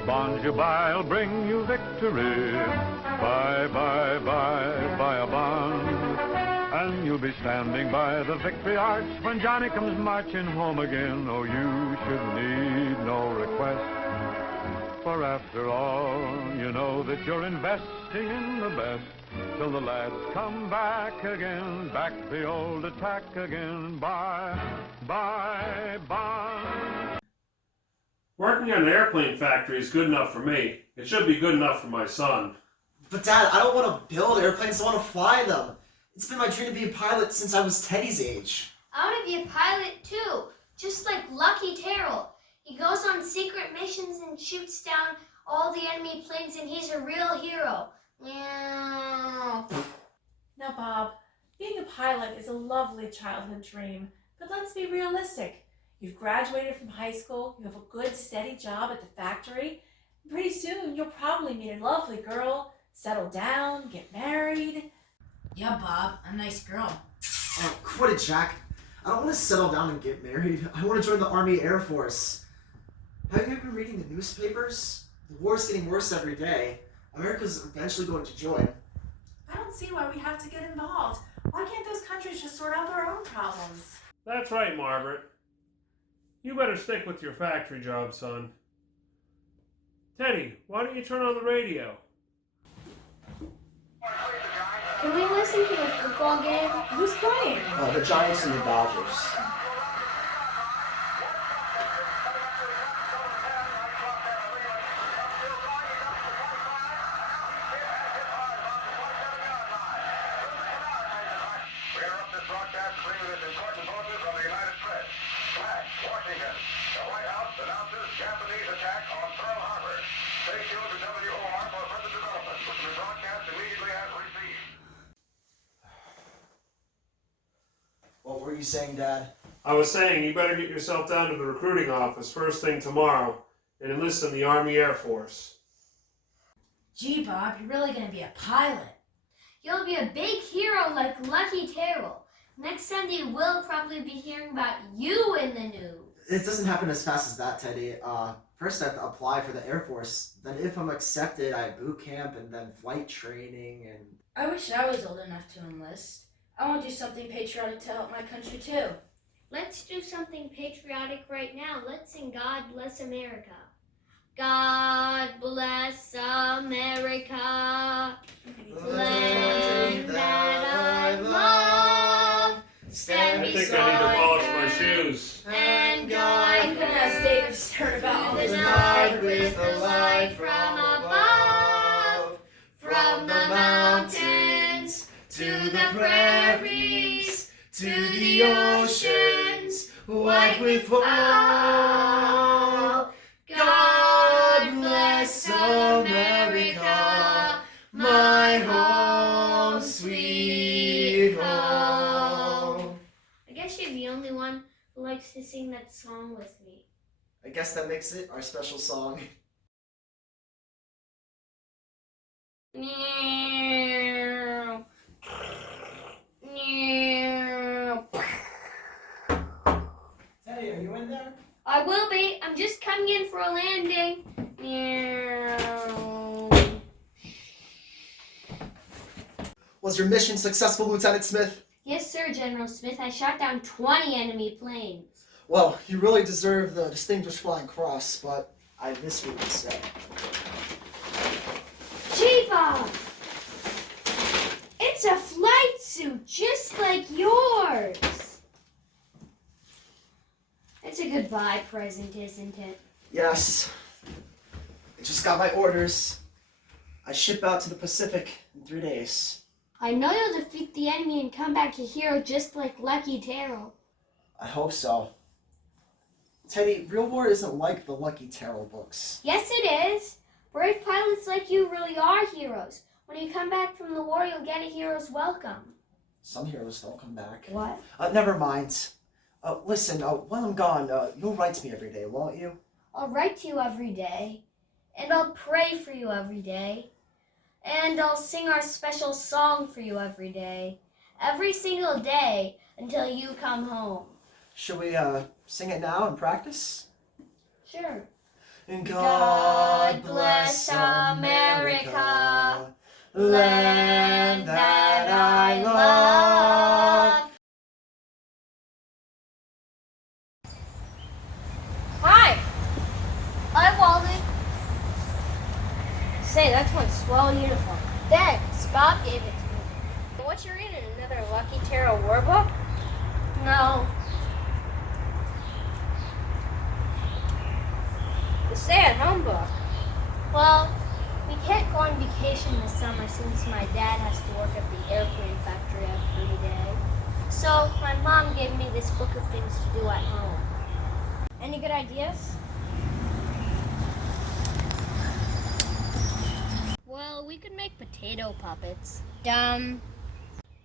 The bonds you buy will bring you victory. Buy a bond. And you'll be standing by the victory arch when Johnny comes marching home again. Oh, you should need no request. For after all, you know that you're investing in the best. Till the lads come back again, back the old attack again. Buy, bond. Working at an airplane factory is good enough for me. It should be good enough for my son. But Dad, I don't want to build airplanes, I want to fly them. It's been my dream to be a pilot since I was Teddy's age. I want to be a pilot too, just like Lucky Terrell. He goes on secret missions and shoots down all the enemy planes, and he's a real hero. Meow. Now, Bob, being a pilot is a lovely childhood dream, but let's be realistic. You've graduated from high school, you have a good, steady job at the factory. Pretty soon, you'll probably meet a lovely girl, settle down, get married. Yeah, Bob, a nice girl. Oh, quit it, Jack. I don't want to settle down and get married. I want to join the Army Air Force. Have you been reading the newspapers? The war's getting worse every day. America's eventually going to join. I don't see why we have to get involved. Why can't those countries just sort out their own problems? That's right, Margaret. You better stick with your factory job, son. Teddy, why don't you turn on the radio? Can we listen to the football game? Who's playing? The Giants and the Dodgers. Washington. The White House announces Japanese attack on Pearl Harbor. Stay tuned to WOR for further developments, which will be broadcast immediately as received. What were you saying, Dad? I was saying you better get yourself down to the recruiting office first thing tomorrow and enlist in the Army Air Force. Gee, Bob, you're really going to be a pilot. You'll be a big hero like Lucky Terrell. Next Sunday, we'll probably be hearing about you in the news. It doesn't happen as fast as that, Teddy. First I have to apply for the Air Force. Then if I'm accepted, I have boot camp and then flight training and... I wish I was old enough to enlist. I want to do something patriotic to help my country, too. Let's do something patriotic right now. Let's sing God Bless America. God bless America, land that I love. Stand I think beside I need to polish my her shoes. and guide As her Dave's heard about all through this the night with the light from above. From the mountains to the prairies to the oceans white with fall. God bless America, my home sweet home. I guess you're the only one who likes to sing that song with me. I guess that makes it our special song. Meow. Meow. Teddy, are you in there? I will be. I'm just coming in for a landing. Meow. Was your mission successful, Lieutenant Smith? Yes, sir, General Smith. I shot down 20 enemy planes. Well, you really deserve the Distinguished Flying Cross, but I miss what you said. Chifa! It's a flight suit just like yours. It's a goodbye present, isn't it? Yes. I just got my orders. I ship out to the Pacific in 3 days. I know you'll defeat the enemy and come back a hero just like Lucky Terrell. I hope so. Teddy, real war isn't like the Lucky Terrell books. Yes, it is. Brave pilots like you really are heroes. When you come back from the war, you'll get a hero's welcome. Some heroes don't come back. What? Never mind. Listen, while I'm gone, you'll write to me every day, won't you? I'll write to you every day. And I'll pray for you every day. And I'll sing our special song for you every day. Every single day until you come home. Should we, sing it now and practice? Sure. God bless America, land that I love. Hi! Hi, Walden. Say, that's one swell uniform. Thanks. Bob gave it to me. What you're reading? Another Lucky Tarot war book? No. The stay-at-home book. Well, we can't go on vacation this summer since my dad has to work at the airplane factory every day. So my mom gave me this book of things to do at home. Any good ideas? Well, we could make potato puppets. Dumb.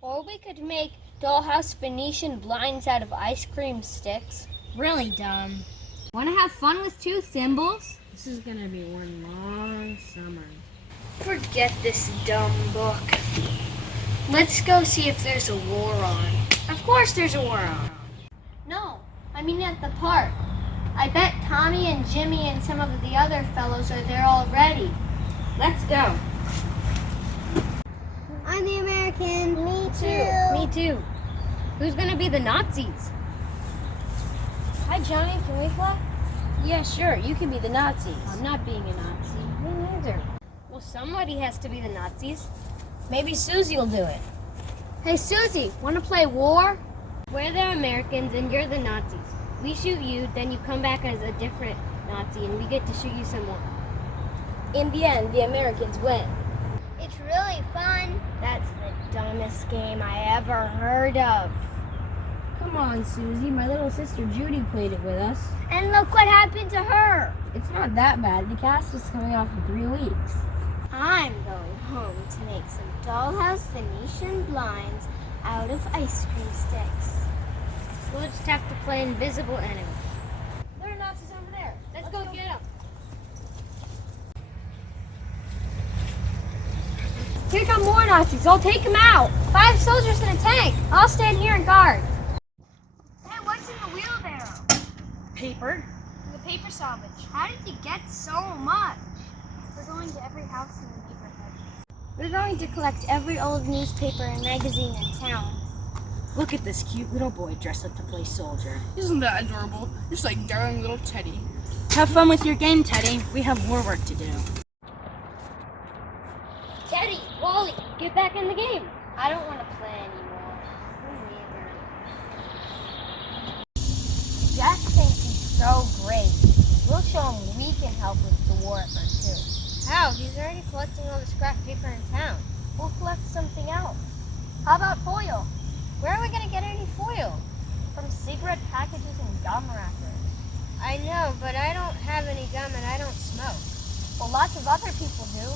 Or we could make dollhouse Venetian blinds out of ice cream sticks. Really dumb. Want to have fun with two thimbles? This is gonna be one long summer. Forget this dumb book. Let's go see if there's a war on. Of course there's a war on. No, I mean at the park. I bet Tommy and Jimmy and some of the other fellows are there already. Let's go. I'm the American. Me too. Me too. Who's gonna be the Nazis? Hi, Johnny. Can we fly? Yeah, sure, you can be the Nazis. I'm not being a Nazi. Me neither. Well, somebody has to be the Nazis. Maybe Susie will do it. Hey, Susie, want to play war? We're the Americans and you're the Nazis. We shoot you, then you come back as a different Nazi and we get to shoot you some more. In the end, the Americans win. It's really fun. That's the dumbest game I ever heard of. Come on, Susie. My little sister Judy played it with us. And look what happened to her. It's not that bad. The cast is coming off in 3 weeks. I'm going home to make some dollhouse Venetian blinds out of ice cream sticks. We'll just have to play invisible enemies. There are Nazis over there. Let's go get them. Here come more Nazis. I'll take them out. 5 soldiers in a tank. I'll stand here and guard. Hey, what's in the wheelbarrow? Paper? The paper salvage. How did you get so much? We're going to every house in the neighborhood. We're going to collect every old newspaper and magazine in town. Look at this cute little boy dressed up to play soldier. Isn't that adorable? Just like darling little Teddy. Have fun with your game, Teddy. We have war work to do. Teddy, Wally, get back in the game. I don't want to play anymore. Me neither. Jack thinks he's so great. We'll show him we can help with the war effort too. How? He's already collecting all the scrap paper in town. We'll collect something else. How about foil? Where are we going to get any foil? From cigarette packages and gum wrappers. I know, but I don't have any gum and I don't smoke. Well, lots of other people do.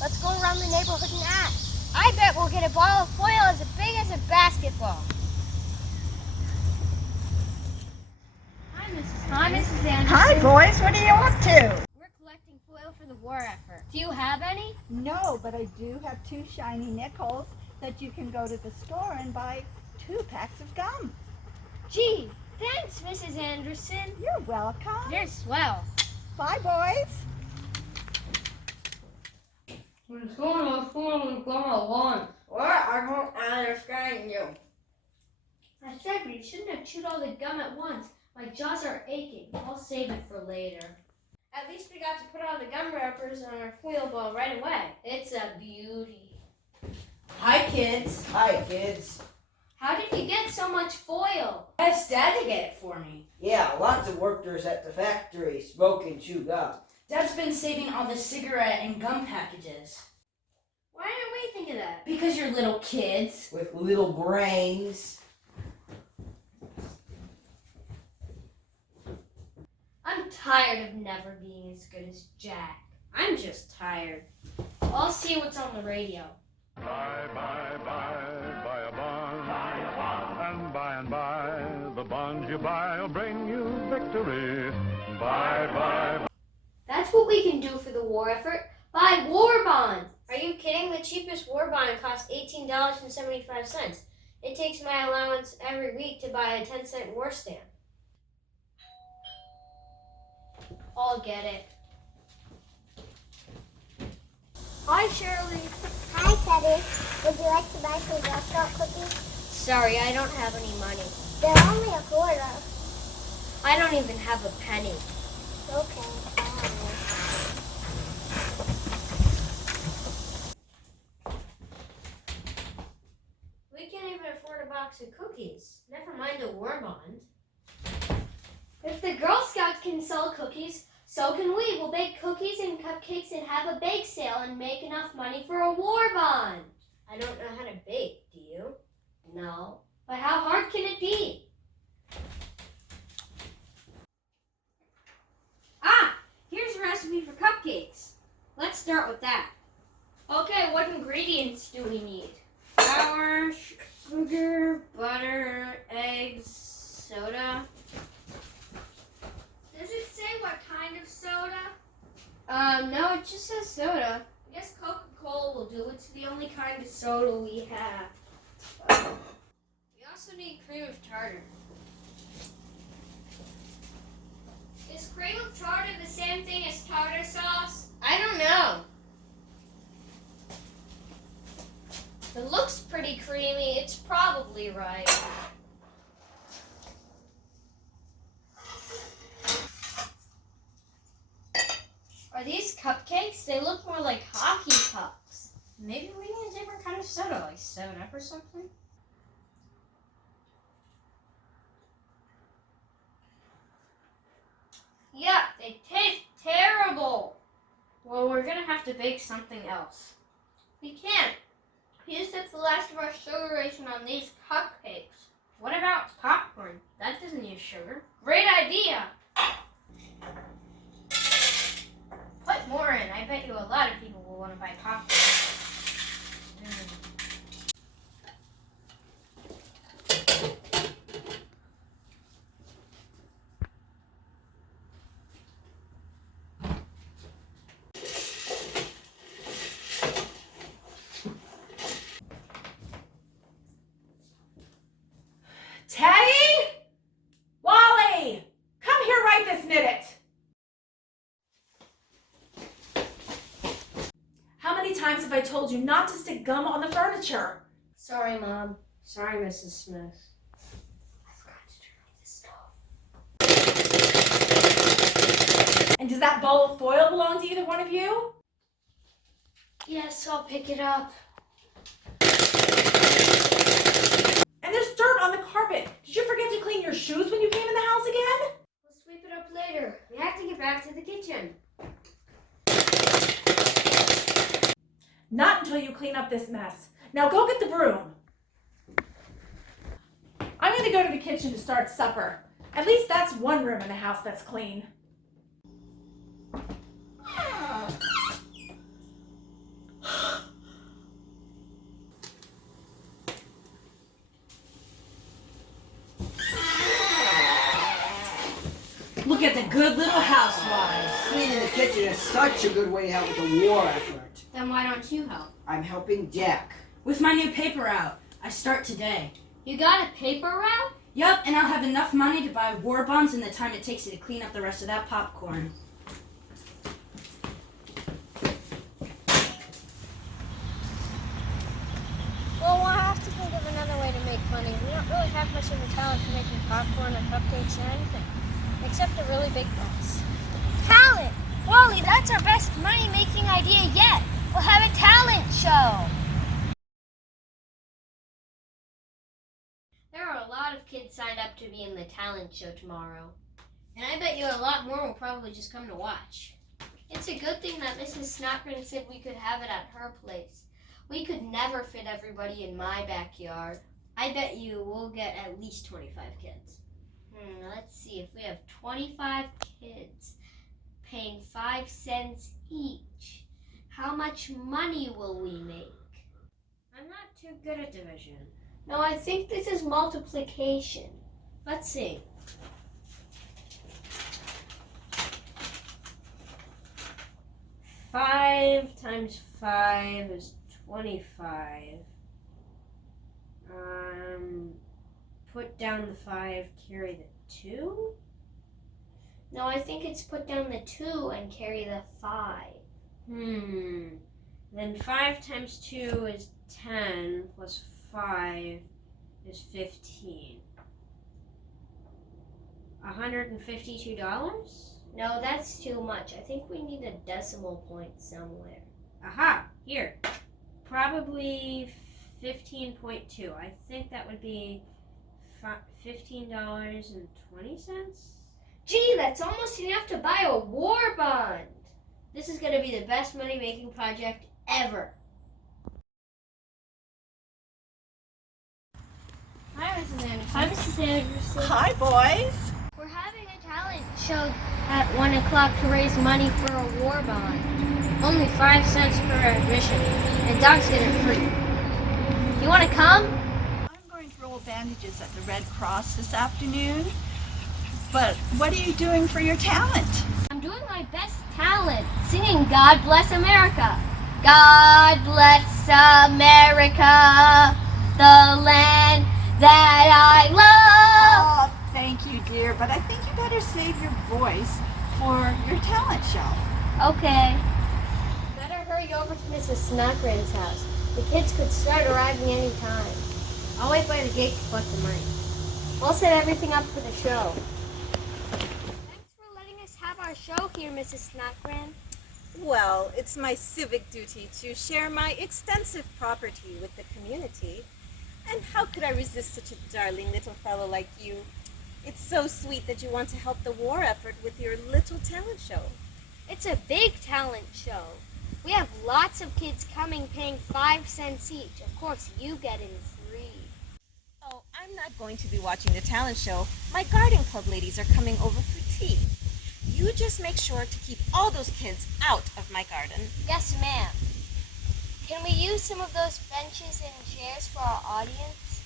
Let's go around the neighborhood and ask. I bet we'll get a bottle of foil as big as a basketball. Hi, Mrs. Anderson. Hi, boys. What are you up to? We're collecting foil for the war effort. Do you have any? No, but I do have 2 shiny nickels that you can go to the store and buy 2 packs of gum. Gee, thanks, Mrs. Anderson. You're welcome. You're swell. Bye, boys. What's going on once? What? I don't understand you. I said we shouldn't have chewed all the gum at once. My jaws are aching. I'll save it for later. At least we got to put all the gum wrappers on our foil ball right away. It's a beauty. Hi, kids. Hi, kids. How did you get so much foil? I asked Dad to get it for me. Yeah, lots of workers at the factory smoke and chew gum. Dad's been saving all the cigarette and gum packages. Why didn't we think of that? Because you're little kids. With little brains. I'm tired of never being as good as Jack. I'm just tired. I'll see what's on the radio. Buy, buy, buy a bond. And by, the bonds you buy will bring you victory. Buy, buy. That's what we can do for the war effort. Buy war bonds. Are you kidding? The cheapest war bond costs $18.75. It takes my allowance every week to buy a 10-cent war stamp. I'll get it. Hi, Shirley. Hi, Teddy. Would you like to buy some Girl Scout cookies? Sorry, I don't have any money. They're only a quarter. I don't even have a penny. Okay, fine. We can't even afford a box of cookies. Never mind a war bond. If the Girl Scouts can sell cookies, so can we. We'll bake cookies and cupcakes and have a bake sale and make enough money for a war bond. I don't know how to bake, do you? No. But how hard can it be? Ah! Here's a recipe for cupcakes. Let's start with that. Okay, what ingredients do we need? Flour, sugar, butter, eggs, soda. Does it say what kind of soda? No, it just says soda. I guess Coca-Cola will do. It's the only kind of soda we have. We also need cream of tartar. Is cream of tartar the same thing as tartar sauce? I don't know. It looks pretty creamy. It's probably right. Are these cupcakes? They look more like hockey pucks. Maybe we need a different kind of soda, like 7-Up or something? Yeah, they taste terrible. Well, we're gonna have to bake something else. We can't. We used up the last of our sugar ration on these cupcakes. What about popcorn? That doesn't use sugar. Great idea! Put more in. I bet you a lot of people will want to buy popcorn. Teddy? Wally! Come here right this minute! How many times have I told you not to stick gum on the furniture? Sorry, Mom. Sorry, Mrs. Smith. I forgot to turn off the stove. And does that bowl of foil belong to either one of you? Yes, I'll pick it up. And there's dirt on the carpet. Did you forget to clean your shoes when you came in the house again? We'll sweep it up later. We have to get back to the kitchen. Not until you clean up this mess. Now go get the broom. I'm going to go to the kitchen to start supper. At least that's one room in the house that's clean. Look at the good little housewives. Cleaning the kitchen is such a good way to help with the war effort. Then why don't you help? I'm helping Jack. With my new paper route. I start today. You got a paper route? Yup, and I'll have enough money to buy war bonds in the time it takes you to clean up the rest of that popcorn. Well, we'll have to think of another way to make money. We don't really have much of a talent for making popcorn or cupcakes or anything, except the really big ones. Talent! Wally, that's our best money-making idea yet. We'll have a talent show. There are a lot of kids signed up to be in the talent show tomorrow. And I bet you a lot more will probably just come to watch. It's a good thing that Mrs. Snodgrass said we could have it at her place. We could never fit everybody in my backyard. I bet you we'll get at least 25 kids. Let's see, if we have 25 kids paying 5 cents each, how much money will we make? I'm not too good at division. No, I think this is multiplication. Let's see. Five times 5 is 25. Put down the 5, carry the 2? No, I think it's put down the 2 and carry the 5. Then 5 times 2 is 10, plus 5 is 15. $152? No, that's too much. I think we need a decimal point somewhere. Aha! Here. Probably 15.2. I think that would be $15.20? Gee, that's almost enough to buy a war bond! This is going to be the best money-making project ever. Hi, Mrs. Anderson. Hi, Mrs. Anderson. Hi, boys. We're having a talent show at 1 o'clock to raise money for a war bond. Only 5 cents per admission, and dogs get it free. You want to come? I'm going to roll bandages at the Red Cross this afternoon. But what are you doing for your talent? I'm doing my best talent, singing God Bless America. God bless America, the land that I love. Oh, thank you, dear, but I think you better save your voice for your talent show. Okay. Better hurry over to Mrs. Snodgrass' house. The kids could start arriving any time. I'll wait by the gate to collect the money. We'll set everything up for the show. Thanks for letting us have our show here, Mrs. Snodgrass. Well, it's my civic duty to share my extensive property with the community. And how could I resist such a darling little fellow like you? It's so sweet that you want to help the war effort with your little talent show. It's a big talent show. We have lots of kids coming paying 5 cents each. Of course, you get in free. Oh, I'm not going to be watching the talent show. My garden club ladies are coming over for tea. You just make sure to keep all those kids out of my garden. Yes, ma'am. Can we use some of those benches and chairs for our audience?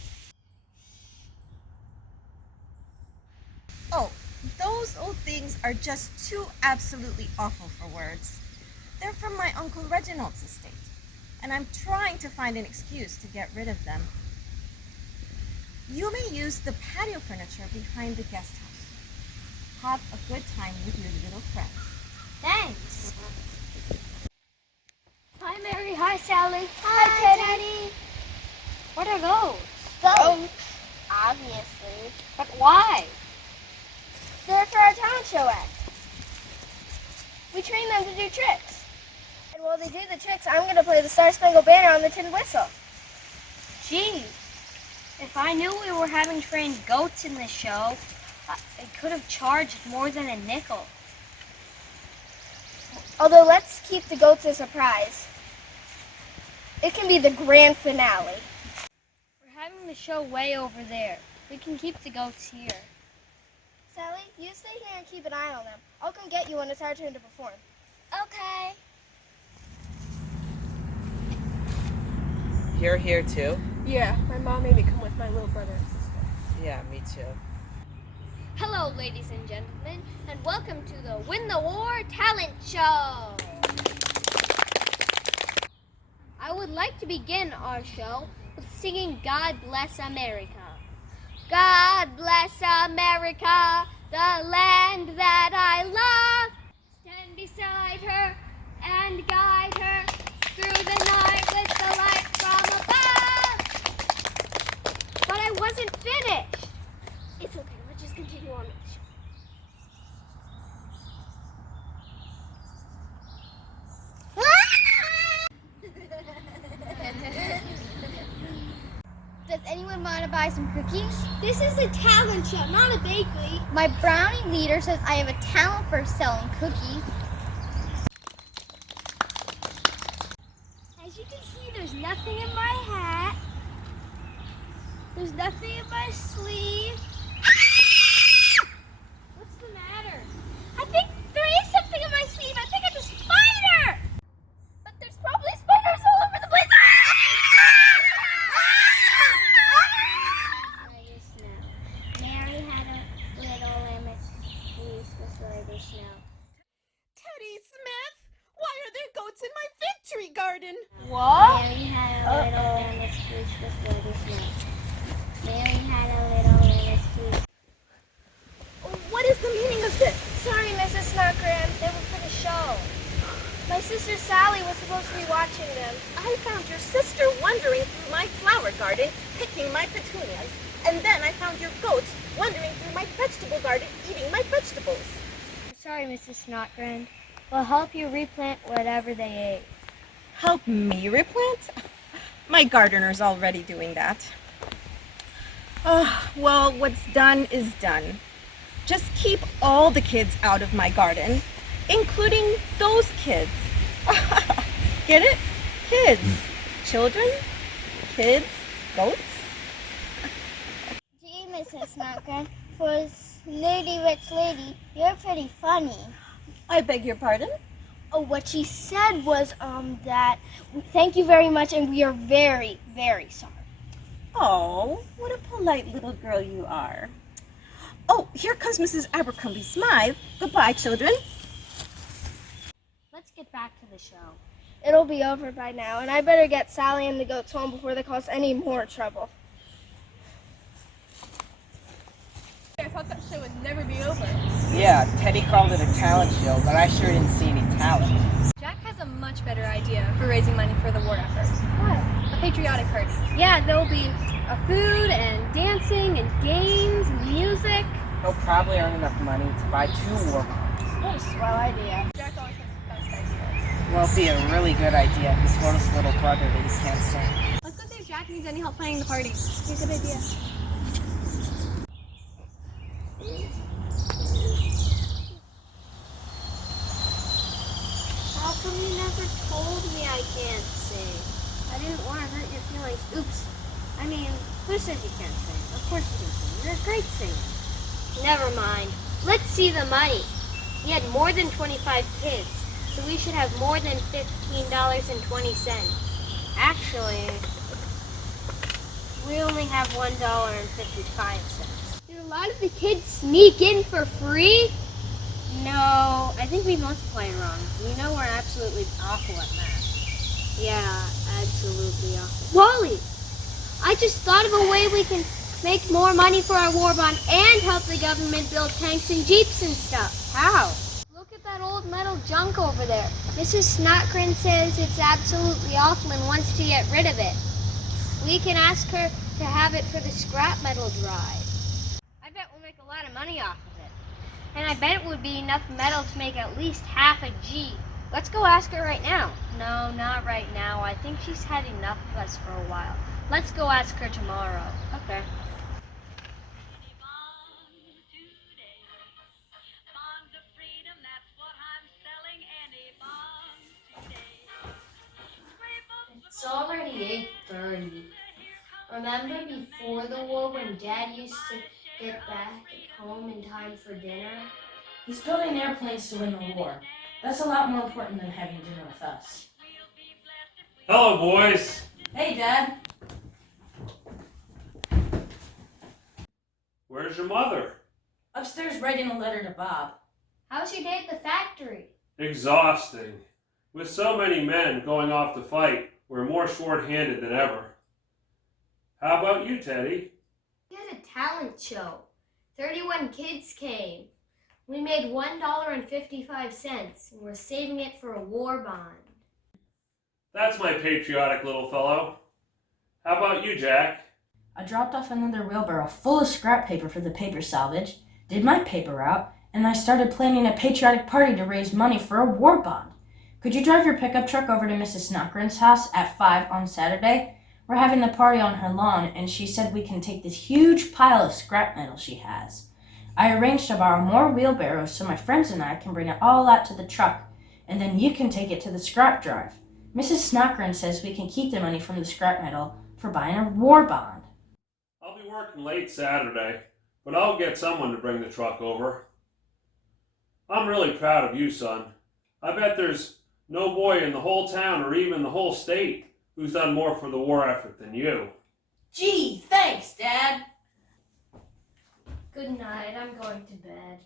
Oh, those old things are just too absolutely awful for words. They're from my Uncle Reginald's estate, and I'm trying to find an excuse to get rid of them. You may use the patio furniture behind the guest house. Have a good time with your little friends. Thanks. Hi, Mary. Hi, Sally. Hi, Teddy. What are those? Goats. Obviously. But why? They're for our talent show act. We train them to do tricks. And while they do the tricks, I'm going to play the Star-Spangled Banner on the tin whistle. Gee, if I knew we were having trained goats in this show, I could have charged more than a nickel. Although, let's keep the goats a surprise. It can be the grand finale. We're having the show way over there. We can keep the goats here. Sally, you stay here and keep an eye on them. I'll come get you when it's our turn to perform. Okay. You're here too? Yeah, my mom made me come with my little brother and sister. Yeah, me too. Hello, ladies and gentlemen, and welcome to the Win the War Talent Show. I would like to begin our show with singing God Bless America. God bless America, the land that I love. Stand beside her and guide her through the night with the light from above. But I wasn't finished. It's okay, let's just continue on with the show. Does anyone want to buy some cookies? This is a talent show, not a bakery. My brownie leader says I have a talent for selling cookies. As you can see, there's nothing in my hat. There's nothing in my sleeve. What's the matter? I think there is something in my sleeve. I think it's a spider. But there's probably spiders all over the place. Mary had a little lemon squeeze before the snow. Teddy Smith, why are there goats in my victory garden? What? Mary had a little lemon squeeze before the snow. Mary had a little lemon squeeze. What is the meaning of this? Sorry, Mrs. Snodgrass. They were for the show. My sister Sally was supposed to be watching this. picking my petunias, and then I found your goats wandering through my vegetable garden eating my vegetables. I'm sorry, Mrs. Snotgren. We'll help you replant whatever they ate. Help me replant? My gardener's already doing that. Oh, well, what's done is done. Just keep all the kids out of my garden, including those kids. Get it? Kids. Children. Kids. Goats. Gee, Mrs. Snotgren, for a snooty rich lady, you're pretty funny. I beg your pardon? Oh, what she said was, that thank you very much and we are very, very sorry. Oh, what a polite little girl you are. Oh, here comes Mrs. Abercrombie Smythe. Goodbye, children. Let's get back to the show. It'll be over by now, and I better get Sally and the goats home before they cause any more trouble. I thought that show would never be over. Yeah, Teddy called it a talent show, but I sure didn't see any talent. Jack has a much better idea for raising money for the war effort. What? A patriotic party. Yeah, there'll be food and dancing and games and music. He'll probably earn enough money to buy 2 war bonds. What a swell idea. Jack always has the best ideas. Well, it'd be a really good idea if he told his little brother that he can't sing. Let's go see if Jack needs any help planning the party. It's a good idea. How come you never told me I can't sing? I didn't want to hurt your feelings. Oops. I mean, who says you can't sing? Of course you can sing. You're a great singer. Never mind. Let's see the money. We had more than 25 kids, so we should have more than $15.20. Actually, we only have $1.55. Did a lot of the kids sneak in for free? No, I think we multiplied wrong. You know we're absolutely awful at math. Yeah, absolutely awful. Wally, I just thought of a way we can make more money for our war bond and help the government build tanks and jeeps and stuff. How? Look at that old metal junk over there. Mrs. Snotgren says it's absolutely awful and wants to get rid of it. We can ask her to have it for the scrap metal drive. I bet we'll make a lot of money off of it. And I bet it would be enough metal to make at least half a Jeep. Let's go ask her right now. No, not right now. I think she's had enough of us for a while. Let's go ask her tomorrow. Okay. It's already 8:30. Remember before the war when Dad used to get back at home in time for dinner? He's building airplanes to win the war. That's a lot more important than having dinner with us. Hello, boys. Hey, Dad. Where's your mother? Upstairs writing a letter to Bob. How's your day at the factory? Exhausting. With so many men going off to fight, we're more short-handed than ever. How about you, Teddy? We had a talent show. 31 kids came. We made $1.55 and we're saving it for a war bond. That's my patriotic little fellow. How about you, Jack? I dropped off another wheelbarrow full of scrap paper for the paper salvage, did my paper route, and I started planning a patriotic party to raise money for a war bond. Could you drive your pickup truck over to Mrs. Snotgren's house at 5 on Saturday? We're having the party on her lawn, and she said we can take this huge pile of scrap metal she has. I arranged to borrow more wheelbarrows so my friends and I can bring it all out to the truck, and then you can take it to the scrap drive. Mrs. Snotgren says we can keep the money from the scrap metal for buying a war bond. I'll be working late Saturday, but I'll get someone to bring the truck over. I'm really proud of you, son. I bet there's no boy in the whole town or even the whole state who's done more for the war effort than you. Gee, thanks, Dad. Good night. I'm going to bed.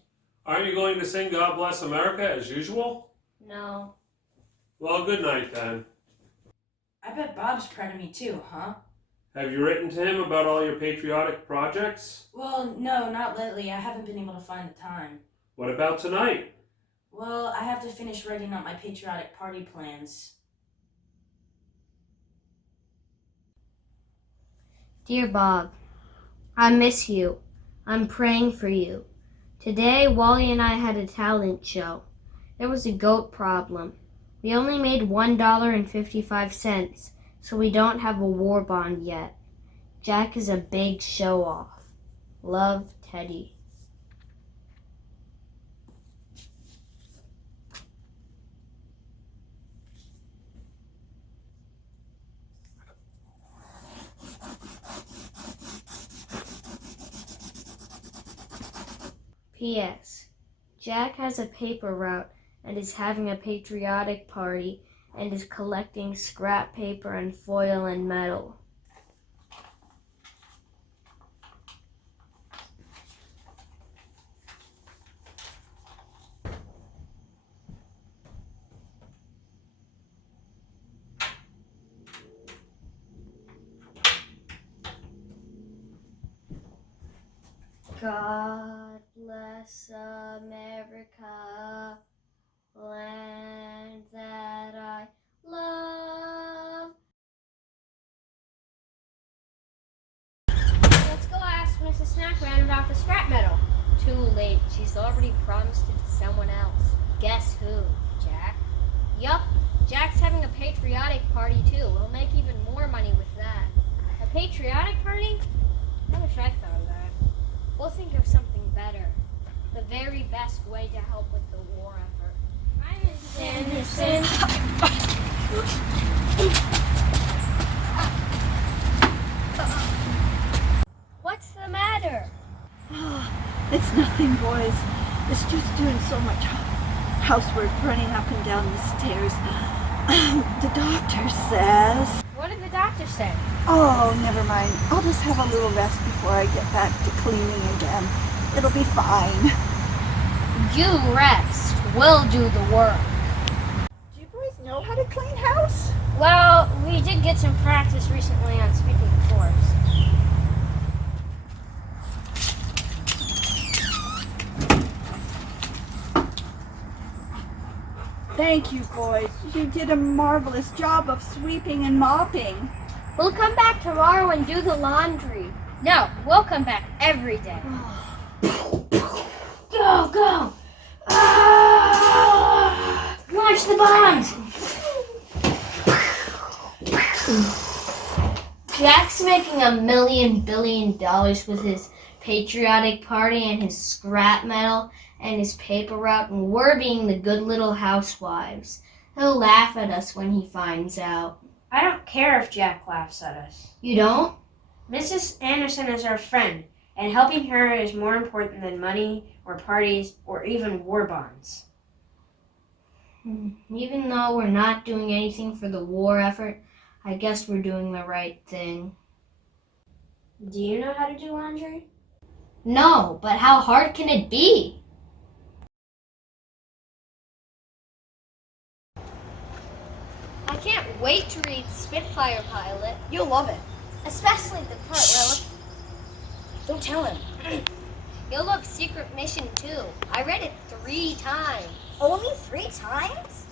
Aren't you going to sing God Bless America as usual? No. Well, good night then. I bet Bob's proud of me too, huh? Have you written to him about all your patriotic projects? Well, no, not lately. I haven't been able to find the time. What about tonight? Well, I have to finish writing out my patriotic party plans. Dear Bob, I miss you. I'm praying for you. Today, Wally and I had a talent show. There was a goat problem. We only made $1.55, so we don't have a war bond yet. Jack is a big show-off. Love, Teddy. P.S. Jack has a paper route and is having a patriotic party and is collecting scrap paper and foil and metal. God bless America, land that I love. Let's go ask Mrs. Snackman about the scrap metal. Too late. She's already promised it to someone else. Guess who, Jack? Yup, Jack's having a patriotic party too. We'll make even more money with that. A patriotic party? I wish I thought of that. We'll think of something better. The very best way to help with the war effort. Hi, Mrs. Anderson. What's the matter? It's nothing, boys. It's just doing so much housework running up and down the stairs. The doctor says... What did the doctor say? Oh, never mind. I'll just have a little rest before I get back to cleaning again. It'll be fine. You rest. We'll do the work. Do you boys know how to clean house? Well, we did get some practice recently on sweeping the floors. Thank you, boys. You did a marvelous job of sweeping and mopping. We'll come back tomorrow and do the laundry. No, we'll come back every day. Go, go! Launch the bombs! Jack's making $1 billion with his patriotic party and his scrap metal and his paper route, and we're being the good little housewives. He'll laugh at us when he finds out. I don't care if Jack laughs at us. You don't? Mrs. Anderson is our friend, and helping her is more important than money or parties or even war bonds. Even though we're not doing anything for the war effort, I guess we're doing the right thing. Do you know how to do laundry? No, but how hard can it be? I can't wait to read Spitfire Pilot. You'll love it. Especially the part where... Don't tell him. You'll love Secret Mission too. I read it 3 times. Only 3 times?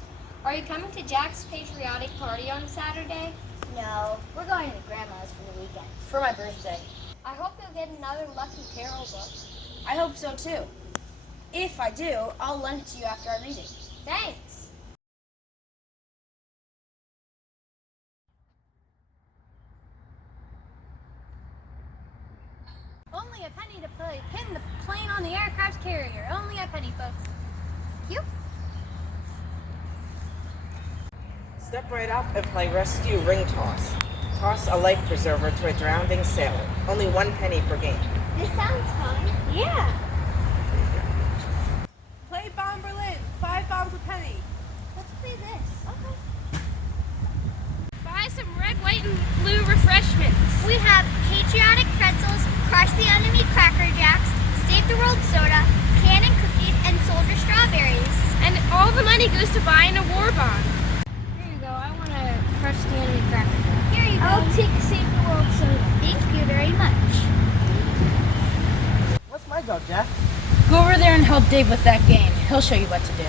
Are you coming to Jack's patriotic party on Saturday? No, we're going to Grandma's for the weekend. For my birthday. I hope you'll get another Lucky Carol book. I hope so too. If I do, I'll lend it to you after I read it. Thanks. Only a penny to pin the plane on the aircraft carrier. Only a penny, folks. You? Step right up and play rescue ring toss. Toss a life preserver to a drowning sailor. Only 1 penny per game. This sounds fun. Yeah. Play Bomb Berlin. 5 bombs a penny. Let's play this. Okay. Buy some red, white, and blue refreshments. We have patriotic pretzels, crush the enemy Cracker Jacks, save the world soda, cannon cookies, and soldier strawberries. And all the money goes to buying a war bond. Here you go. I want to crush the enemy Cracker Jack. Here you go. I'll take save the world soda. Thank you very much. What's my job, Jack? Go over there and help Dave with that game. He'll show you what to do.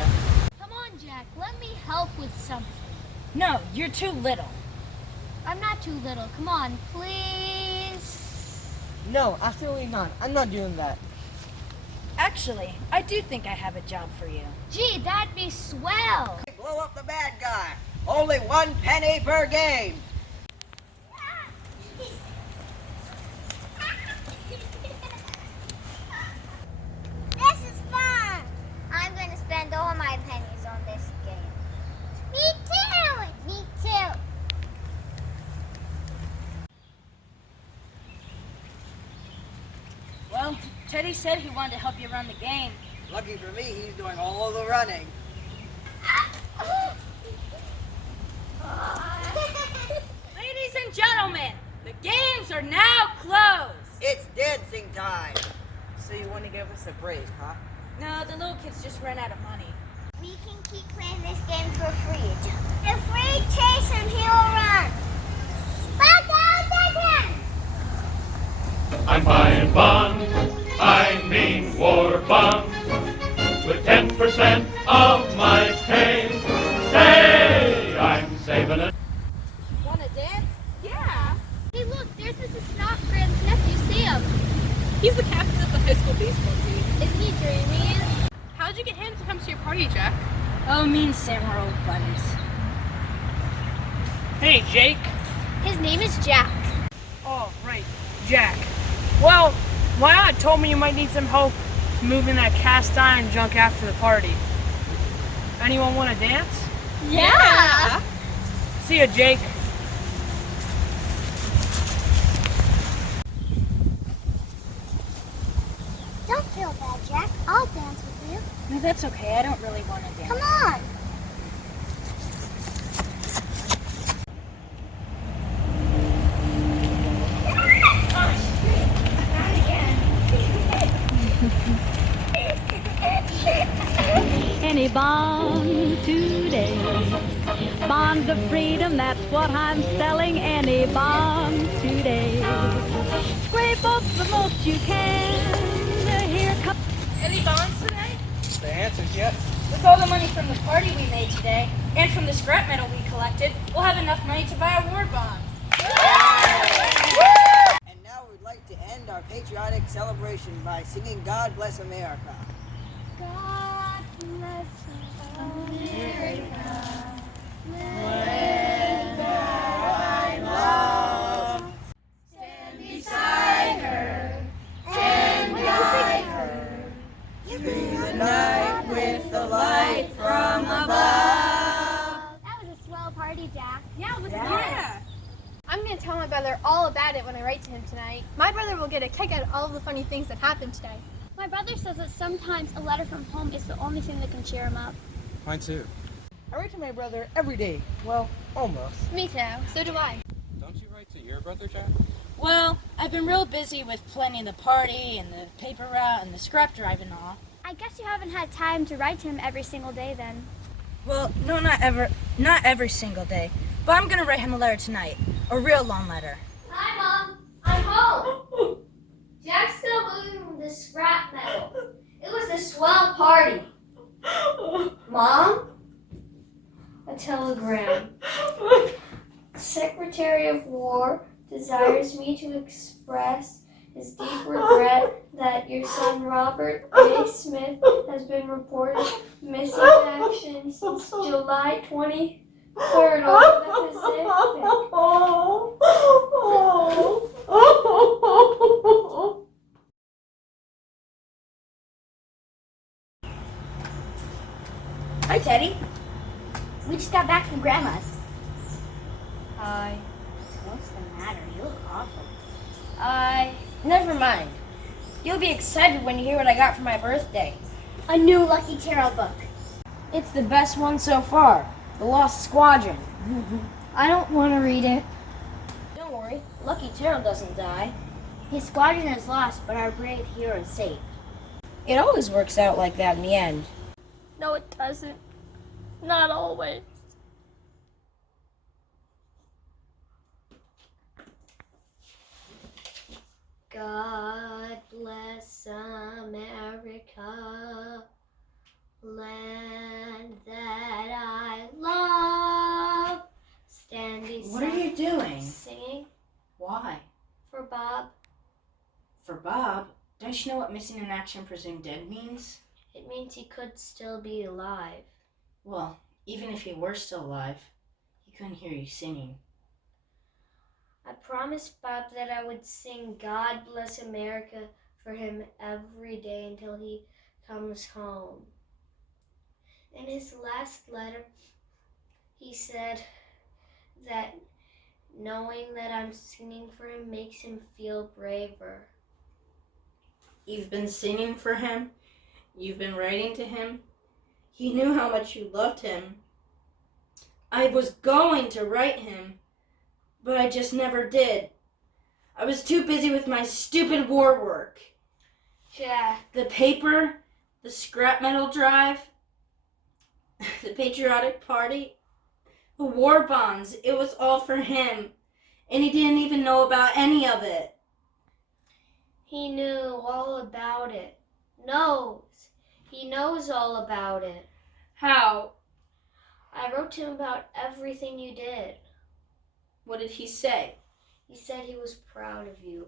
Come on, Jack. Let me help with something. No, you're too little. I'm not too little. Come on, please. No, absolutely not. I'm not doing that. Actually, I do think I have a job for you. Gee, that'd be swell. Blow up the bad guy. Only 1 penny per game. This is fun. I'm going to spend all my pennies on this game. Me too. Me too. Well, Teddy said he wanted to help you run the game. Lucky for me, he's doing all the running. Ladies and gentlemen, the games are now closed. It's dancing time. So you want to give us a break, huh? No, the little kids just ran out of money. We can keep playing this game for free. If we chase him, he will run. Back out again. I'm buying bonds, I mean war bonds, with 10% of my pay. Say, I'm saving it. Want to dance? Yeah. Hey, look, there's Mrs. Snodgraham's nephew, Sam. He's the captain of the high school baseball team. Isn't he dreamy? How'd you get him to come to your party, Jack? Oh, me and Sam are old buddies. Hey, Jake. His name is Jack. Oh, right, Jack. Well, my aunt told me you might need some help moving that cast iron junk after the party. Anyone want to dance? Yeah. See ya, Jake. Don't feel bad, Jack. I'll dance with you. No, that's okay. I don't really want to dance. Come on. Any bond today, bonds of freedom, that's what I'm selling. Any bond today, scrape up the most you can. Here comes. Any bonds today? The answer's yes. With all the money from the party we made today, and from the scrap metal we collected, we'll have enough money to buy a war bond. And now we'd like to end our patriotic celebration by singing God Bless America. God bless America. Land that I love. Stand beside her and guide her through the night with the light from above. That was a swell party, Jack. Yeah, it was good. I'm going to tell my brother all about it when I write to him tonight. My brother will get a kick out of all of the funny things that happened today. My brother says that sometimes a letter from home is the only thing that can cheer him up. Mine too. I write to my brother every day. Well, almost. Me too. So do I. Don't you write to your brother, Jack? Well, I've been real busy with planning the party and the paper route and the scrap drive and all. I guess you haven't had time to write to him every single day then. Well, no, not every single day. But I'm gonna write him a letter tonight. A real long letter. Hi, Mom. I'm home. Jack's still moving the scrap metal. It was a swell party. Mom? A telegram. Secretary of War desires me to express his deep regret that your son Robert A. Smith has been reported missing in action since July 23rd over the Pacific. Hi, Teddy. We just got back from Grandma's. Hi. What's the matter? You look awful. Never mind. You'll be excited when you hear what I got for my birthday. A new Lucky Tarot book. It's the best one so far. The Lost Squadron. I don't want to read it. Don't worry. Lucky Tarot doesn't die. His squadron is lost, but our brave hero is safe. It always works out like that in the end. No, it doesn't. Not always. God bless America, land that I love. Stand beside. What are you doing? Singing Why? for Bob. For Bob, don't you know what missing in action presumed dead means? It means he could still be alive. Well, even if he were still alive, he couldn't hear you singing. I promised Bob that I would sing God Bless America for him every day until he comes home. In his last letter, he said that knowing that I'm singing for him makes him feel braver. You've been singing for him. You've been writing to him. He knew how much you loved him. I was going to write him, but I just never did. I was too busy with my stupid war work. Jack. The paper, the scrap metal drive, the patriotic party, the war bonds. It was all for him, and he didn't even know about any of it. He knew all about it. He knows all about it. How? I wrote to him about everything you did. What did he say? He said he was proud of you.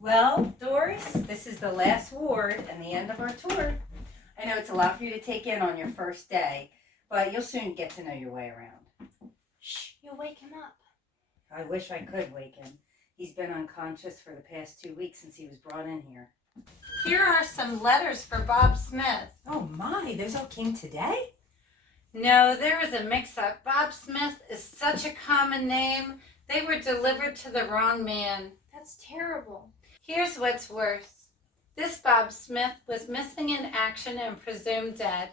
Well, Doris, this is the last ward and the end of our tour. I know it's a lot for you to take in on your first day, but you'll soon get to know your way around. Shh, you'll wake him up. I wish I could wake him. He's been unconscious for the past 2 weeks since he was brought in here. Here are some letters for Bob Smith. Oh my, those all came today? No, there was a mix-up. Bob Smith is such a common name. They were delivered to the wrong man. That's terrible. Here's what's worse. This Bob Smith was missing in action and presumed dead.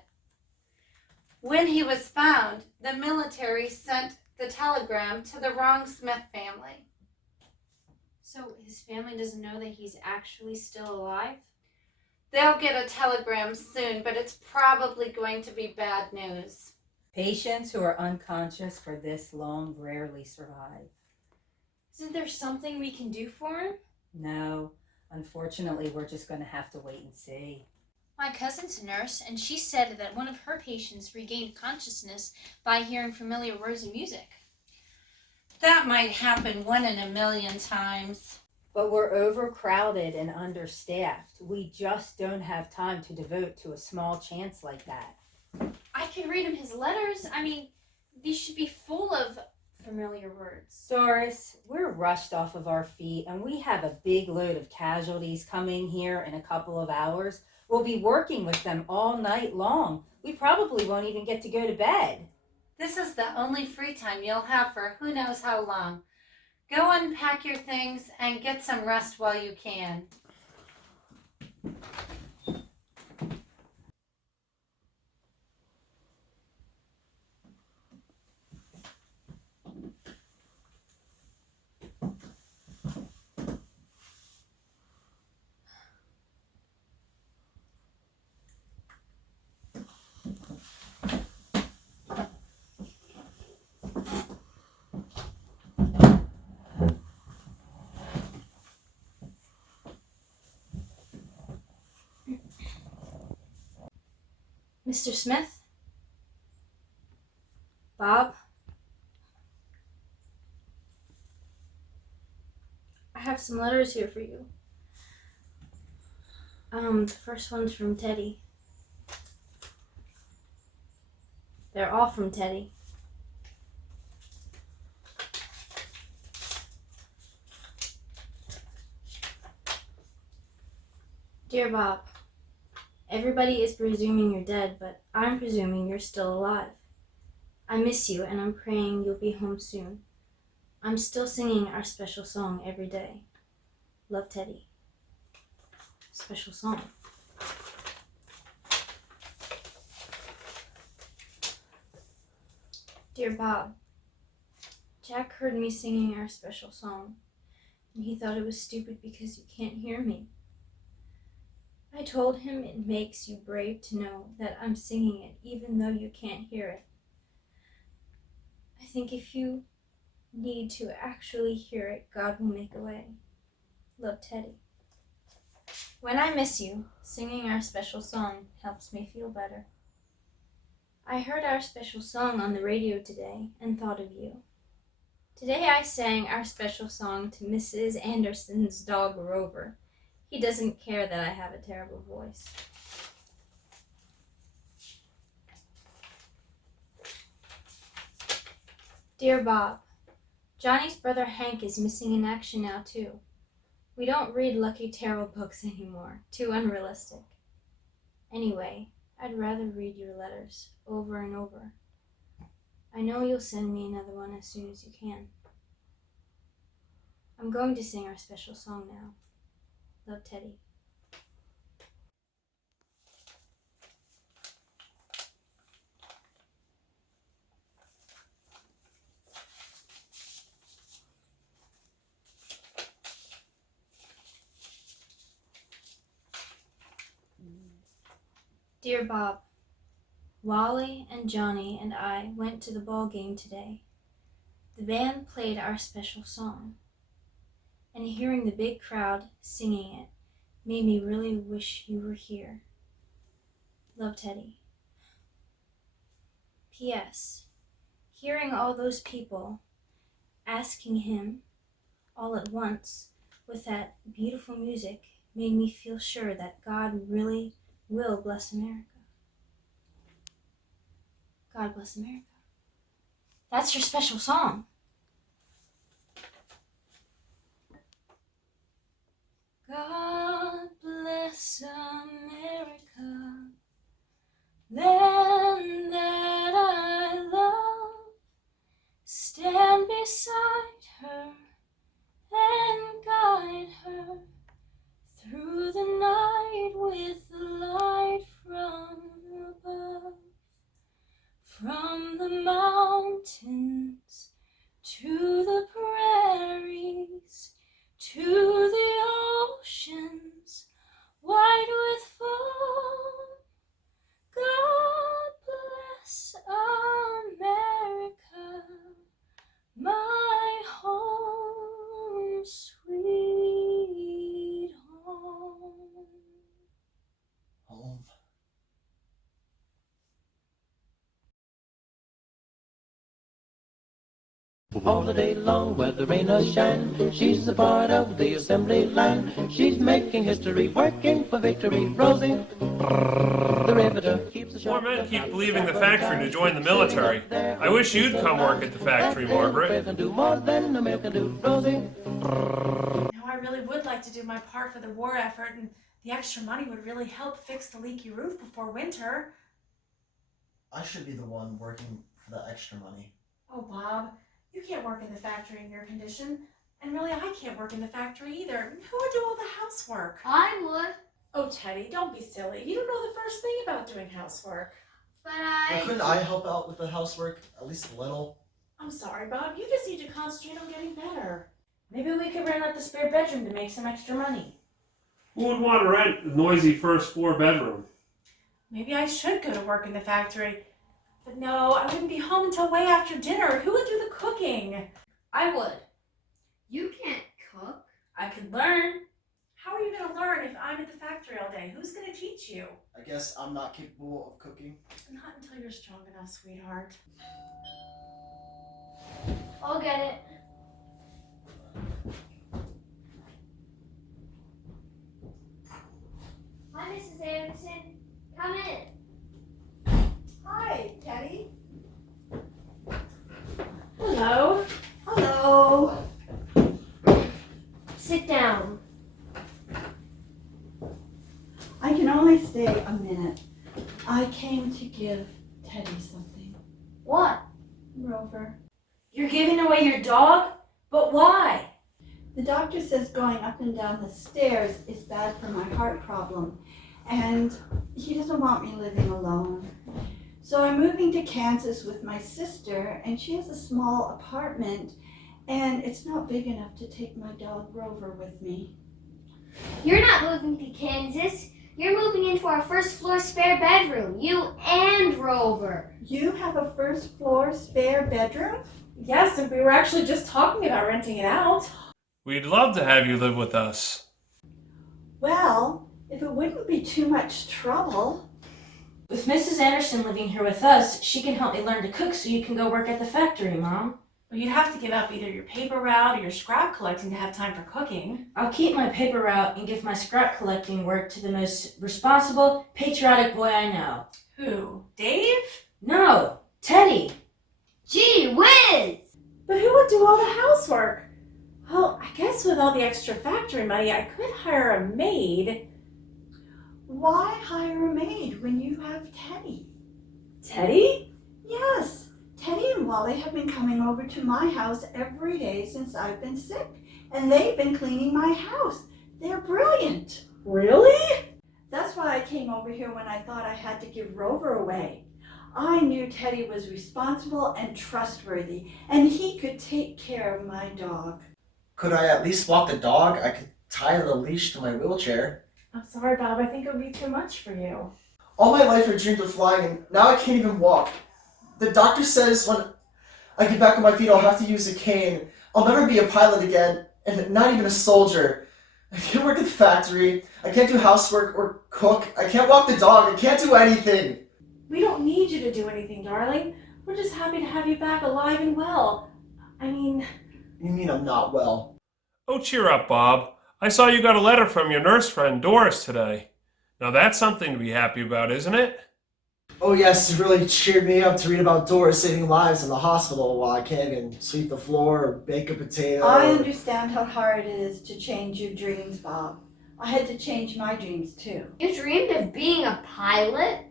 When he was found, the military sent the telegram to the wrong Smith family. So his family doesn't know that he's actually still alive? They'll get a telegram soon, but it's probably going to be bad news. Patients who are unconscious for this long rarely survive. Isn't there something we can do for him? No, unfortunately, we're just going to have to wait and see. My cousin's a nurse, and she said that one of her patients regained consciousness by hearing familiar words and music. That might happen 1 in a million times. But we're overcrowded and understaffed. We just don't have time to devote to a small chance like that. I could read him his letters. I mean, these should be full of familiar words. Doris, we're rushed off of our feet, and we have a big load of casualties coming here in a couple of hours. We'll be working with them all night long. We probably won't even get to go to bed. This is the only free time you'll have for who knows how long. Go unpack your things and get some rest while you can. Mr. Smith? Bob? I have some letters here for you. The first one's from Teddy. They're all from Teddy. Dear Bob, everybody is presuming you're dead, but I'm presuming you're still alive. I miss you, and I'm praying you'll be home soon. I'm still singing our special song every day. Love, Teddy. Special song. Dear Bob, Jack heard me singing our special song, and he thought it was stupid because you can't hear me. I told him it makes you brave to know that I'm singing it even though you can't hear it. I think if you need to actually hear it, God will make a way. Love, Teddy. When I miss you, singing our special song helps me feel better. I heard our special song on the radio today and thought of you. Today I sang our special song to Mrs. Anderson's dog Rover. He doesn't care that I have a terrible voice. Dear Bob, Johnny's brother Hank is missing in action now too. We don't read Lucky Terrell books anymore, too unrealistic. Anyway, I'd rather read your letters over and over. I know you'll send me another one as soon as you can. I'm going to sing our special song now. Love, Teddy. Dear Bob, Wally and Johnny and I went to the ball game today. The band played our special song, and hearing the big crowd singing it made me really wish you were here. Love, Teddy. P.S. Hearing all those people asking him all at once with that beautiful music made me feel sure that God really will bless America. God bless America. That's your special song. God bless America, land that I love. Stand beside her and guide her through the night with the light from above. From the mountains to the prairies, to the oceans white with foam. God bless America, my home, sweet home. Home. All the day long, whether rain or shine, she's a part of the assembly line. She's making history, working for victory. Rosie, the riveter, keeps the More men keep leaving the factory to join the military. I wish you'd come work at the factory, Margaret. do more than a man can do. Rosie. Now, I really would like to do my part for the war effort, and the extra money would really help fix the leaky roof before winter. I should be the one working for the extra money. Oh, Bob, you can't work in the factory in your condition, and really I can't work in the factory either. Who would do all the housework? I would. Oh, Teddy, don't be silly. You don't know the first thing about doing housework. Well, couldn't I help out with the housework at least a little? I'm sorry, Bob. You just need to concentrate on getting better. Maybe we could rent out the spare bedroom to make some extra money. Who would want to rent the noisy first floor bedroom? Maybe I should go to work in the factory. But no, I wouldn't be home until way after dinner. Who would do the cooking? I would. You can't cook. I could learn. How are you going to learn if I'm at the factory all day? Who's going to teach you? I guess I'm not capable of cooking. Not until you're strong enough, sweetheart. I'll get it. Hi, Mrs. Anderson. Come in. Hi, Teddy. Hello. Hello. Sit down. I can only stay a minute. I came to give Teddy something. What? Rover. You're giving away your dog? But why? The doctor says going up and down the stairs is bad for my heart problem, and he doesn't want me living alone. So I'm moving to Kansas with my sister, and she has a small apartment, and it's not big enough to take my dog Rover with me. You're not moving to Kansas. You're moving into our first floor spare bedroom. You and Rover. You have a first floor spare bedroom? Yes, and we were actually just talking about renting it out. We'd love to have you live with us. Well, if it wouldn't be too much trouble. With Mrs. Anderson living here with us, she can help me learn to cook so you can go work at the factory, Mom. Well, you'd have to give up either your paper route or your scrap collecting to have time for cooking. I'll keep my paper route and give my scrap collecting work to the most responsible, patriotic boy I know. Who? Dave? No, Teddy. Gee whiz! But who would do all the housework? Well, I guess with all the extra factory money, I could hire a maid. Why hire a maid when you have Teddy? Teddy? Yes. Teddy and Wally have been coming over to my house every day since I've been sick, and they've been cleaning my house. They're brilliant. Really? That's why I came over here when I thought I had to give Rover away. I knew Teddy was responsible and trustworthy, and he could take care of my dog. Could I at least walk the dog? I could tie the leash to my wheelchair. I'm sorry, Bob. I think it would be too much for you. All my life I dreamed of flying, and now I can't even walk. The doctor says when I get back on my feet, I'll have to use a cane. I'll never be a pilot again, and not even a soldier. I can't work at the factory. I can't do housework or cook. I can't walk the dog. I can't do anything. We don't need you to do anything, darling. We're just happy to have you back alive and well. I mean... You mean I'm not well? Oh, cheer up, Bob. I saw you got a letter from your nurse friend, Doris, today. Now that's something to be happy about, isn't it? Oh yes, it really cheered me up to read about Doris saving lives in the hospital while I can't even sweep the floor or bake a potato. I understand how hard it is to change your dreams, Bob. I had to change my dreams too. You dreamed of being a pilot?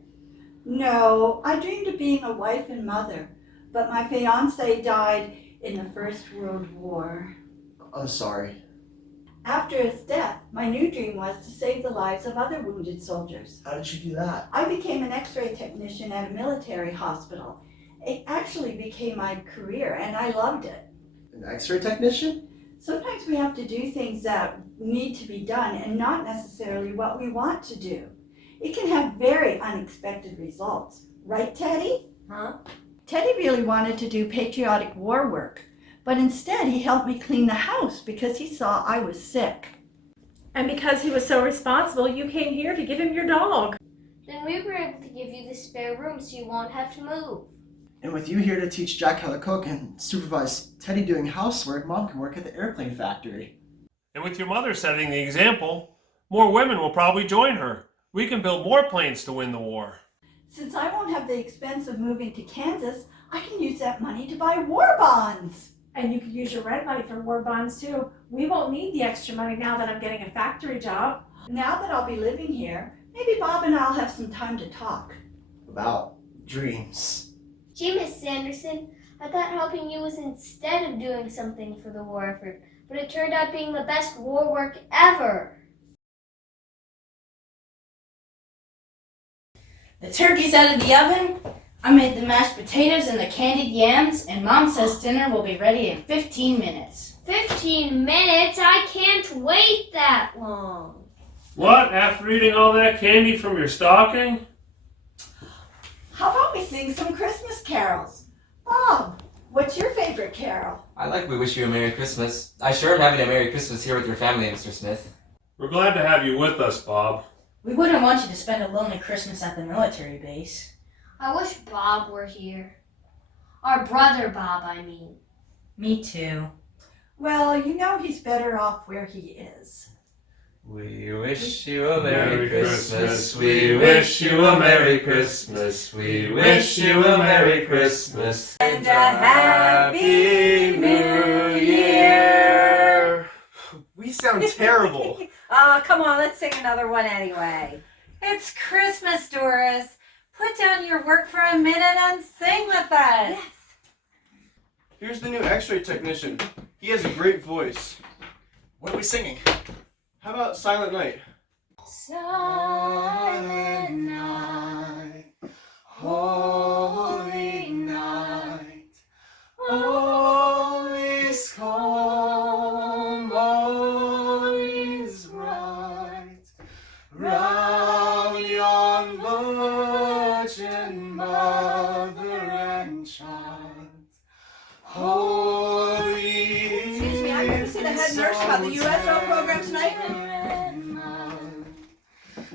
No, I dreamed of being a wife and mother, but my fiancé died in the First World War. I'm sorry. After his death, my new dream was to save the lives of other wounded soldiers. How did you do that? I became an X-ray technician at a military hospital. It actually became my career, and I loved it. An X-ray technician? Sometimes we have to do things that need to be done and not necessarily what we want to do. It can have very unexpected results. Right, Teddy? Huh? Teddy really wanted to do patriotic war work, but instead he helped me clean the house because he saw I was sick. And because he was so responsible, you came here to give him your dog. Then we were able to give you the spare room so you won't have to move. And with you here to teach Jack how to cook and supervise Teddy doing housework, Mom can work at the airplane factory. And with your mother setting the example, more women will probably join her. We can build more planes to win the war. Since I won't have the expense of moving to Kansas, I can use that money to buy war bonds. And you could use your rent money for war bonds too. We won't need the extra money now that I'm getting a factory job. Now that I'll be living here, maybe Bob and I'll have some time to talk. About dreams. Gee, Miss Sanderson, I thought helping you was instead of doing something for the war effort, but it turned out being the best war work ever. The turkey's out of the oven. I made the mashed potatoes and the candied yams, and Mom says dinner will be ready in 15 minutes. 15 minutes? I can't wait that long. What? After eating all that candy from your stocking? How about we sing some Christmas carols? Bob, what's your favorite carol? I like We Wish You a Merry Christmas. I sure am having a Merry Christmas here with your family, Mr. Smith. We're glad to have you with us, Bob. We wouldn't want you to spend a lonely Christmas at the military base. I wish Bob were here. Our brother Bob, I mean. Me too. Well, you know he's better off where he is. We wish you a Merry Christmas. We wish you a Merry Christmas. We wish you a Merry Christmas. And a Happy New Year. We sound terrible. Come on, let's sing another one anyway. It's Christmas, Doris. Put down your work for a minute and sing with us. Yes. Here's the new X-ray technician. He has a great voice. What are we singing? How about Silent Night? Silent night, holy night, all is calm, all is right. Round yon virgin mother and child, holy. Excuse me, I'm here to see the head nurse about the USO program tonight.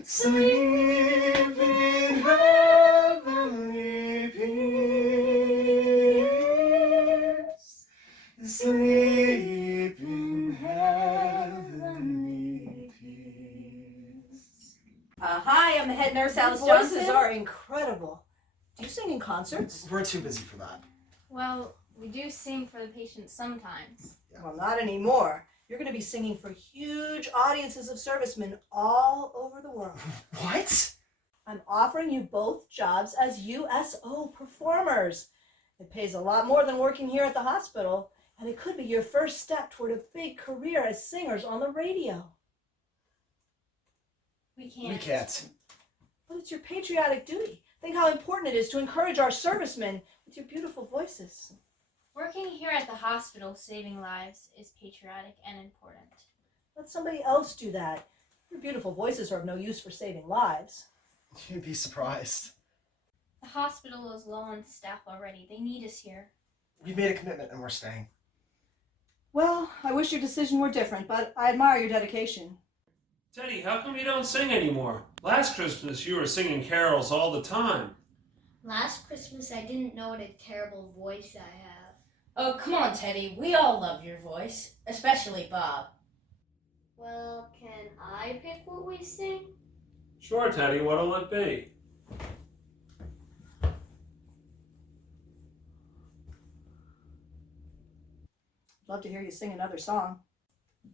Sleep in her Nurse Alice Your voices Johnson? are incredible. Do you sing in concerts? We're too busy for that. Well, we do sing for the patients sometimes. Well, not anymore. You're going to be singing for huge audiences of servicemen all over the world. What? I'm offering you both jobs as USO performers. It pays a lot more than working here at the hospital, and it could be your first step toward a big career as singers on the radio. We can't. We can't. But it's your patriotic duty. Think how important it is to encourage our servicemen with your beautiful voices. Working here at the hospital saving lives is patriotic and important. Let somebody else do that. Your beautiful voices are of no use for saving lives. You'd be surprised. The hospital is low on staff already. They need us here. We've made a commitment and we're staying. Well, I wish your decision were different, but I admire your dedication. Teddy, how come you don't sing anymore? Last Christmas you were singing carols all the time. Last Christmas, I didn't know what a terrible voice I have. Oh, come on, Teddy. We all love your voice, especially Bob. Well, can I pick what we sing? Sure, Teddy, what'll it be? Love to hear you sing another song.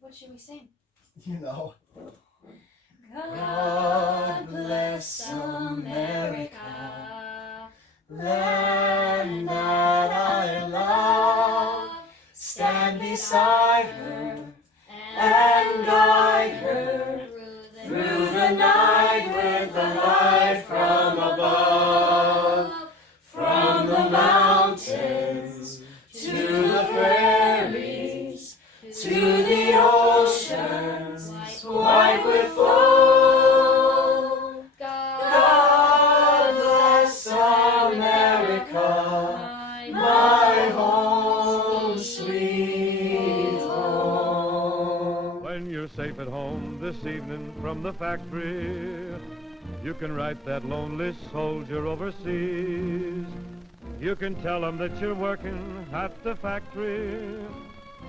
What should we sing? You know. God bless America, land that I love. Stand beside her and guide her through the night with the light from above. From the mountains to the prairies, to the oceans white with foam. God bless America, my home, sweet home. When you're safe at home this evening from the factory, you can write that lonely soldier overseas. You can tell him that you're working at the factory,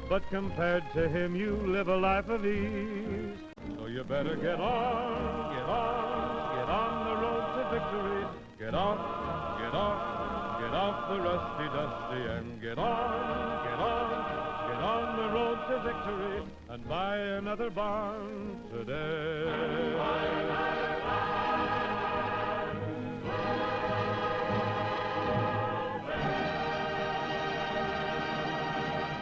but compared to him you live a life of ease. So you better get on, get on, get on the road to victory. Get off, get off, get off the rusty dusty and get on, get on, get on the road to victory and buy another barn today.